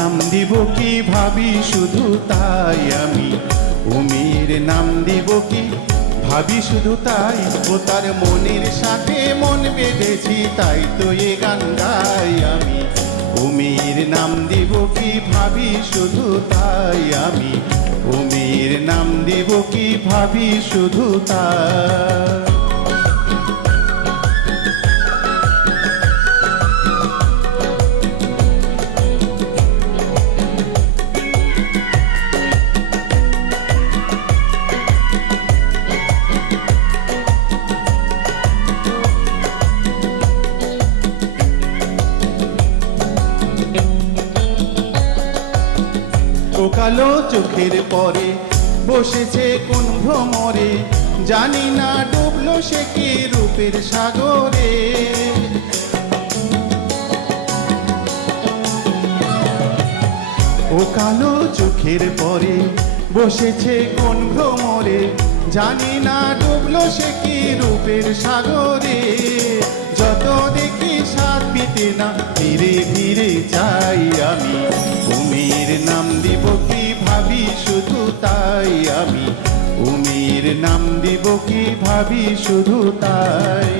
নাম দিব কি ভাবি শুধু তাই আমি, উমির নাম দিব কি ভাবি শুধু তাই। ও তার মনের সাথে মন বেঁধেছি তাই তো এ গান গাই আমি। উমির নাম দিব কি ভাবি শুধু তাই আমি, উমির নাম দিব কি ভাবি শুধু তাই। ও কালো চোখের পরে বসেছে কোন ভ্রমরে, জানি না ডুবলো সে কি রূপের সাগরে। ও কালো চোখের পরে বসেছে কোন ভ্রমরে, জানি না ডুবলো সে কি রূপের সাগরে। যত দেখি সাথ পিতে না ধীরে ধীরে চাই আমি, উমির নাম দিব কি ভাবি শুধু তাই আমি, উমির নাম দিব কি ভাবি শুধু তাই।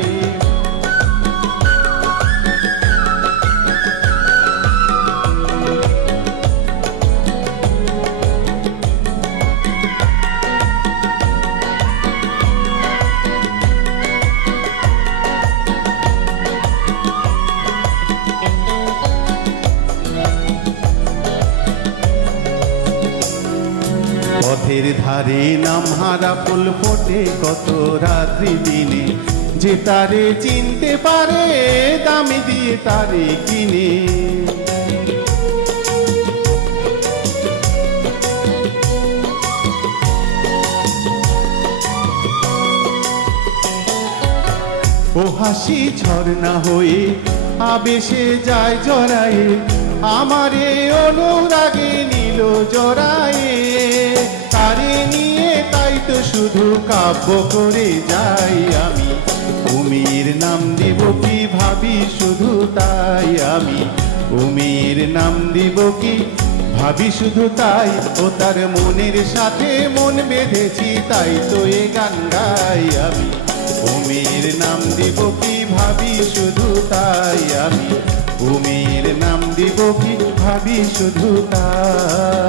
পথের ধারে নাম হারা ফুল ফোটে কত রাত্রি দিনে, যে তারে চিনতে পারে দামে দিয়ে তারে কিনে। ও হাসি ঝর্ণা হয়ে আবেশে যায় জড়ায়ে, আমারে অনুরাগে নিল জড়ায়ে। তারে নিয়ে তাই তো শুধু কাব্য করে যাই আমি, উমির নাম দিব কি ভাবি শুধু তাই আমি, উমির নাম দিব কি ভাবি শুধু তাই। ও তার মনের সাথে মন বেঁধেছি তাই তো এ গান গাই আমি, উমির নাম দিব কি ভাবি শুধু তাই আমি, উমির নাম দিব কি ভাবি শুধু তাই।